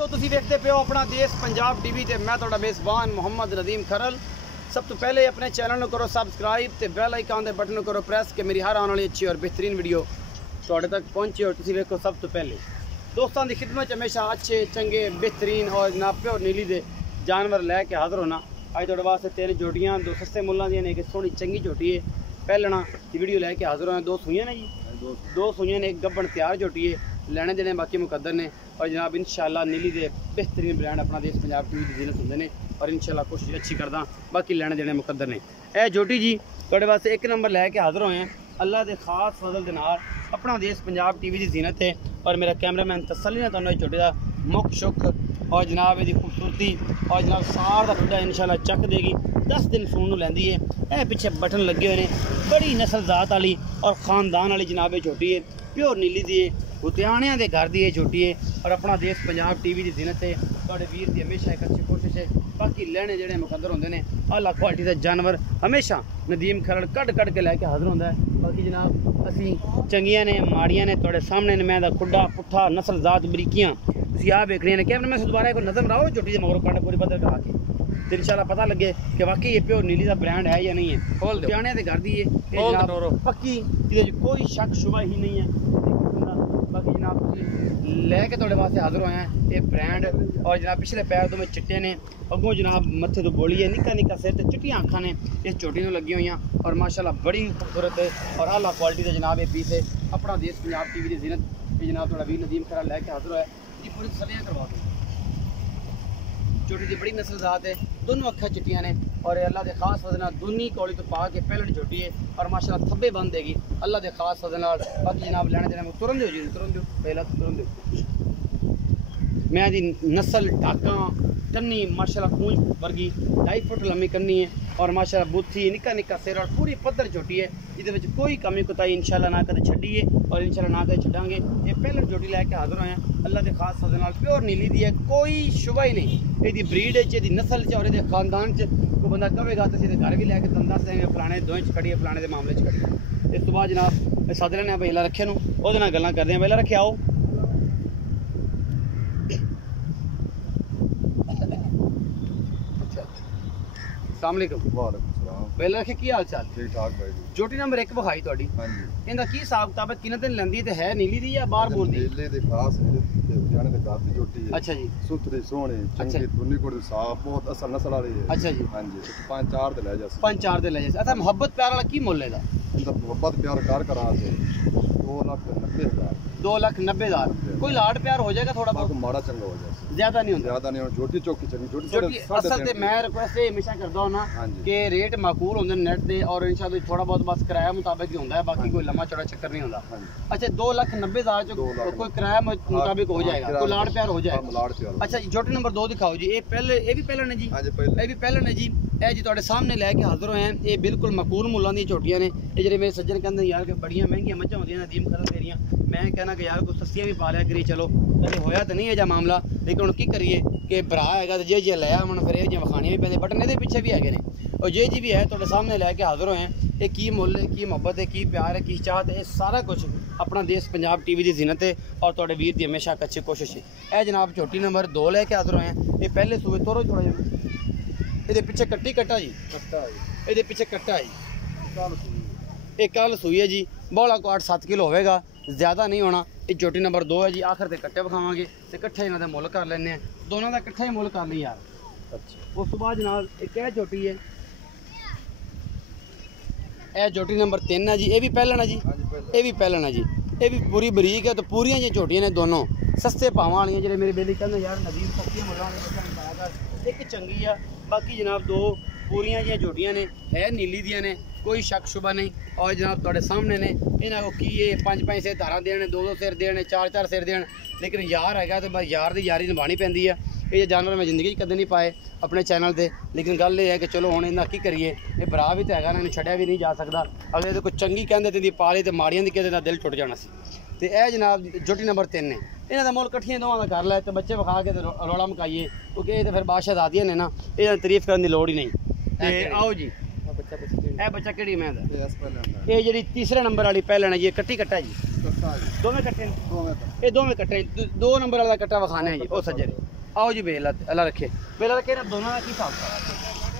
दोस्तों तुसी देखते पे हो अपना देश पंजाब टीवी ते मैं तुहाडा मेज़बान मोहम्मद नदीम खरल। सब तो पहले अपने चैनल करो सबसक्राइब ते बेल आइकन दे बटन करो प्रेस कि मेरी हर आने वाली अच्छी और बेहतरीन वीडियो तुहाडे तक पहुंचे और तुसी देखो सब तो पहले। दोस्तों की खिदमत हमेशा अच्छे चंगे बेहतरीन और जनाब प्योर नीली दे जानवर लैके हाजिर होना। अज तुहाडे वास्ते 3 झोटियां दो सस्ते मुल्लां दियां ने, एक सोहनी चंगी झोटी है पहलना की वीडियो लैके हाजिर होना। 2 सूइयां ने जी, 2 सूइयां ने, एक गब्बन तैयार झोटी है, लैने देने बाकी मुकद्दर ने। और जनाब इंशाल्लाह नीली दे बेहतरीन ब्रांड अपना देश पंजाब टीवी की जीनत होंदे ने और इंशाल्लाह कोशिश अच्छी करदा, बाकी लैने देने मुकद्दर ने। यह झोटी जी तुहाडे वास्ते 1 नंबर लैके हाजिर होए हैं। अल्लाह के खास फजल के नाल अपना देश पंजाब टीवी की जीनत है और मेरा कैमरामैन तसल्ली ने तुहानू झोटी का मुख शुख और जनाब इसकी खूबसूरती और जनाब सार का खुदा इंशाल्लाह चक देगी। 10 दिन सून लैंदी है। यह पिछे बटन लगे हुए हैं, बड़ी नस्ल जात वाली और खानदान वाली जनाब ये झोटी है, प्योर नीली दी है, लुधियाणियां दे घर दी ये झोटी है और अपना देश पंजाब टीवी की जीनत है। तुहाडे वीर की हमेशा एक अच्छी कोशिश है, बाकी लैने जेडे मुकद्दर होंदे ने आला क्वालिटी का जानवर हमेशा नदीम खरड़ कट के लैके हाजिर होंदा है। बाकी जनाब असी चंगियां ने माड़ियां ने तुहाडे सामने ने। मैं खुडा पुट्ठा नस्ल जात बरीकियां तुसीं आ वेख रहे हैं। कैमरा मैं दोबारा को नजर आओ झोटी के मगरों कट पूरी बदल करा के तो इंशाल्लाह पता लगे कि वाकई ये प्योर नीली का ब्रांड है या नहीं है। लुधियाणे के घर दी है पक्की, ये कोई शक शुबा ही नहीं है। बाकी जनाब लैके तुहाडे वास्ते हाजिर होए हैं ये ब्रांड। और जनाब पिछले पैर तो में चिट्टे ने, अगों जनाब मत्थे तो बोली है, निक्का निक्का सिर ते चिट्टियां अखां ने इस झोटी नूं लगी हुई और माशाल्लाह बड़ी खूबसूरत है और आला क्वालिटी का जनाब ये पीस है। अपना देश पंजाब टीवी की जीनत ये जनाब तुहाडा वीर नदीम खरड़ लैके हाजिर होया जी। पूरी तसल्लियां करवा दो। झोटी की बड़ी नस्ल जात है, दोनों अखा चिट्टियां ने और अल्लाह के खास फजल नाल दूनी कौली तो पा के पहले झोटी है और माशाल्लाह थब्बे बन देगी अल्लाह के खास फजल नाल। बाकी जनाब लैने देने तुरन दो जी, तुरन दो पहला तुरन दो। मैं दी नस्ल ढाका कन्नी माशाल्लाह पूंछ वर्गी 2.5 फुट लम्बी कन्नी है और माशाल्लाह बुत्थी निक्का निक्का सिर और पूरी पद्धर झोटी है। ये कोई कमी कुताई इंशाल्लाह ना कदे छड्डी है और इंशाल्लाह ना कदे छड्डांगे। ये पहले झोटी लैके हाजिर होए हैं अल्लाह के खास फजल नाल, प्योर नीली दी है, कोई शुबा ही नहीं। ये ब्रीड है, ये नस्ल च और ये खानदान च कोई बंदा कहेगा तो इसे घर भी लैके तुम दस देंगे फलाने दोवें च खड़ी है, फलाने के मामले च खड़ी है। इस तो बाद जनाब सद लेने बेला रखे नूं ओहदे नाल गल्लां करदे हैं। बेला रखे आओ बेला रखे की हाल चाल? ठीक ठाक भाई जी। झोटी नंबर 1 विखाई तुहाडी, हां जी। इनदा की हिसाब किताब किन्ने दिन लंदी ते है नीली दी या बाहर बोल दी? नीले दे खास लुधियाणे दे घर दी झोटी है। अच्छा जी। सुथरी सोहनी चंगी दुनी कोट दी साफ बहुत असल नस्ल वाली है। अच्छा जी। हां जी। 5-4 दे ले जा 5-4 दे ले जा। अच्छा मोहब्बत प्यार वाला की मुल्ल है दा? इंदा मोहब्बत प्यार कर करा दे 2,90,000 2,90,000। कोई लाड प्यार हो जाएगा थोड़ा बहुत? माड़ा चंगा हो जाए, ज्यादा नहीं होता। ज्यादा नहीं। झोटी चौकी चंगी झोटी असल ते मैं रिक्वेस्ट हमेशा करदा हूं ना कि रेट माकूल होंदे नेट दे और इंशाल्लाह थोड़ा बहुत बस किराया मुताबिक ही होंदा है, बाकी कोई लम्बा चौड़ा चक्कर नहीं होंदा। अच्छा 2,90,000 जो कोई किराया मुताबिक हो जाएगा, कोई लाड प्यार हो जाएगा। अच्छा झोटी नंबर 2 दिखाओ जी। ये पहले ये भी पहले ने जी? ये भी पहले ने जी। ਇਹ जी तुहाडे सामने लैके हाजिर होए हैं। ये बिल्कुल मकबूल मुल्लां दी झोटियां ने। ये जेह्ड़े मेरे सज्जन कहंदे यार कि बड़ियां महंगियां मच्छां होंदियां नदीम खरड़ तेरियां, मैं कहना कि यार कुछ सस्तियां भी पा लिया करी चलो। कदे होया तो नहीं है जा मामला, लेकिन हुण की करिए कि भरा हैगा ते जे लै आवन फिर ये विखाणियां भी पैंदे। बटन इहदे पिछे भी हैगे ने और जे जी भी है तुहाडे सामने लैके हाजिर होए हैं। ये की मुल्ल है, की मोहब्बत है, की प्यार है, की चाहत है, ये सारा कुछ अपना देश पंजाब टीवी की जीनत है और तुहाडे वीर की हमेशा एक अच्छी कोशिश है। यह जनाब झोटी नंबर 2 लैके हाजिर होए हैं। ये पहले सूबे तोरो थोड़ा जिहा ये पिछे कट्टी कट्टा जी, ये पिछे कट्टा जी, ये कल सूई है जी। बौला को 8-7 किलो होगा, ज़्यादा नहीं होना। ये झोटी नंबर 2 है जी। आखिर ते कट्टे विखावांगे तो कट्ठे इन्हां दा मुल कर लैने, दोनों का कट्ठा ही मुल कर ली यार। अच्छा उस तो बाद जनाब एक झोटी है, यह झोटी नंबर 3 है जी। ये भी पहलना जी, ये भी पहलना जी। ये भी पूरी बरीक है तो पूरियां जी झोटियां ने दोनों सस्ते भावां वालियां। जेह्ड़े मेरे बेली कहंदे यार नदीम सस्तियां मुल्लां ने बच्चा पाया कर, एक चंगी आ। बाकी जनाब 2 पूरियां जी झोटियां ने, है नीली दियां ने, कोई शक शुबा नहीं। और जनाब तुहाडे सामने ने इन्हां को की 5-5 सिर धारा देने, 2-2 सिर देने, 4-4 सिर देने, लेकिन यार हैगा तो बस यार दी यारी निभानी पैंदी है। ये जानवर मैं जिंदगी कदे नहीं पाए अपने चैनल पर, लेकिन गल ये है कि चलो हुण इन्हां की करिए। ये भरा भी तो हैगा, इन्हां छड्डिया भी नहीं जा सकदा। अगले तो कोई चंगी कहंदे ते पाली तो माड़ियां दी कहंदे दिल टुट जाना सी। तो यह जनाब झोटी नंबर 3 ने। इन्हों का मुल कट्ठियां दोवां का कर लै तो बच्चे विखा के रौला मकाइए, क्योंकि ये तो फिर बादशाह दादियां ने ना, ये तारीफ करने की लोड़ ही नहीं। तो आओ जी बच्चा किहड़ी मैं ये जी तीसरे नंबर वाली पहलना जी, कट्टी कट्टा जी। ਕੱਟਾ ਜੀ ਦੋਵੇਂ ਇਕੱਠੇ ਨੇ ਦੋਵੇਂ ਇਹ ਦੋਵੇਂ ਇਕੱਠੇ ਨੇ। ਦੋ ਨੰਬਰ ਵਾਲਾ ਕੱਟਾ ਵਿਖਾਣੇ ਜੀ ਉਹ ਸੱਜੇ ਆਓ ਜੀ ਵੇਖ ਲਾ ਅੱਲਾ ਰੱਖੇ ਵੇਲਾ ਰੱਖੇ ਨਾ ਦੋਨਾਂ ਦਾ ਕੀ ਹਿਸਾਬ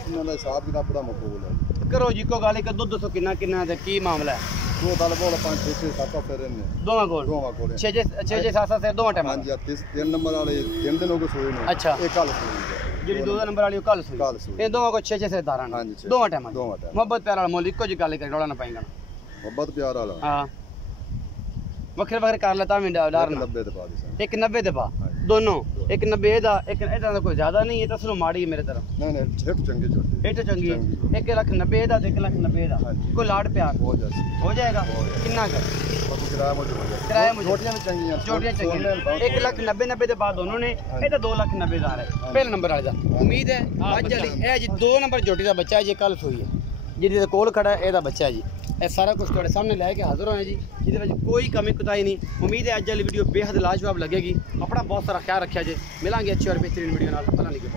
ਇਹਨਾਂ ਦਾ ਹਿਸਾਬ ਕਿਤਾਬ ਬੜਾ ਮਕਬੂਲ ਹੈ ਜੀ। ਕਰੋ ਜੀ ਕੋ ਗੱਲ ਇੱਕ ਦੁੱਧ ਦੱਸੋ ਕਿੰਨਾ ਕਿੰਨਾ ਤੇ ਕੀ ਮਾਮਲਾ ਹੈ ਦੋ ਦਲ ਬੋਲ 5 6 7 ਫਿਰ ਨੇ ਦੋਵਾਂ ਕੋਲ ਦੋਵਾਂ ਕੋਲ 6 7 7 ਦੋਵਾਂ ਟਾਈਮ ਹਾਂਜੀ ਆ ਤਿੰਨ ਨੰਬਰ ਵਾਲੇ 3 ਦਿਨ ਹੋ ਗਏ ਸੋਏ ਨੇ ਅੱਛਾ। ਇਹ ਕੱਲ ਸੋਏ ਜਿਹੜੀ ਦੋ ਨੰਬਰ ਵਾਲੀ ਉਹ ਕੱਲ ਸੂਈ ਕੱਲ ਸੂਈ। ਇਹ ਦੋਵਾਂ ਕੋ 6 6 17 ਹਾਂਜੀ, ਛੇ। ਦੋਵਾਂ ਟਾਈਮ ਦੋਵਾਂ time। ਮੁਹੱਬਤ ਪਿਆਰ ਵਾਲਾ ਮੁੱਲ ਇੱਕੋ ਜੀ ਗੱਲ ਕਰੀ ਰੌਲਾ ਨਾ ਪਾਏਗਾ ਮੁਹੱਬਤ ਪਿਆਰ ਵਾਲਾ ਹਾਂ ਵੱਖਰੇ ਵੱਖਰੇ ਕਰ ਲੈ ਤਾਂ ਵੀ ਡਰ ਨਾ 90 ਤੇ ਪਾ ਦੇ ਇੱਕ 90 ਦੇ ਪਾ ਦੋਨੋਂ ਇੱਕ 90 ਦਾ ਇੱਕ ਇਹਦਾ ਤਾਂ ਕੋਈ ਜ਼ਿਆਦਾ ਨਹੀਂ ਇਹ ਤਾਂ ਸਿਰੋਂ ਮਾੜੀ ਹੈ ਮੇਰੇ ਤਰ੍ਹਾਂ ਨਹੀਂ ਨਹੀਂ ਛੇਟ ਚੰਗੇ ਛੋਟੇ ਇਹ ਤਾਂ ਚੰਗੀ ਹੈ 1,90,000 ਦਾ ਤੇ 1,90,000 ਦਾ ਹਾਂਜੀ। ਕੋਈ ਲਾੜ ਪਿਆਰ ਹੋ ਜਾਸੀ ਹੋ ਜਾਏਗਾ ਕਿੰਨਾ ਕਰ ਬਾਕੀ ਕਿਰਾਇਆ ਮੁਝ ਹੋ ਜਾਏ ਕਿਰਾਇਆ ਮੁਝ ਛੋਟੀਆਂ ਵੀ ਚੰਗੀਆਂ ਛੋਟੀਆਂ ਚੰਗੀਆਂ 1,90,000 ਦੇ ਬਾਅਦ ਦੋਨੋਂ ਨੇ ਇਹ ਤਾਂ 2,90,000 ਦਾ ਹੈ ਪਹਿਲੇ ਨੰਬਰ ਵਾਲੇ ਦਾ ਉਮੀਦ ਹੈ ਅੱਜ ਵਾਲੀ ਇਹ ਜੀ 2 ਨੰਬਰ ਜੋਟੀ ਦਾ ਬੱਚਾ ਹੈ ਜੀ ਕੱਲ ਸੋਈ ਹੈ ਜਿਹਦੇ ਦੇ ਕੋਲ ਖੜਾ ਹੈ ਇਹਦਾ ਬੱਚਾ ਹੈ ਜੀ ਇਹ ਸਾਰਾ ਕੁਝ ਤੁਹਾਡੇ ਸਾਹਮਣੇ ਲੈ ਕੇ ਹਾਜ਼ਰ ਹੋਏ ਜੀ ਜਿਹਦੇ ਵਿੱਚ ਕੋਈ ਕਮੀ ਕੁਤਾਈ ਨਹੀਂ ਉਮੀਦ ਹੈ ਅੱਜ ਵਾਲੀ ਵੀਡੀਓ ਬੇहद ਲਾਜਵਾਬ ਲੱਗੇਗੀ ਆਪਣਾ ਬਹੁਤ ਸਾਰਾ ਖਿਆਲ ਰੱਖਿਆ ਜੀ ਮਿਲਾਂਗੇ ਅੱਛੀ ਔਰ ਬਿਹਤਰੀਨ ਵੀਡੀਓ ਨਾਲ ਅੱਲਾ ਨਿਗਹਿਬਾਨ।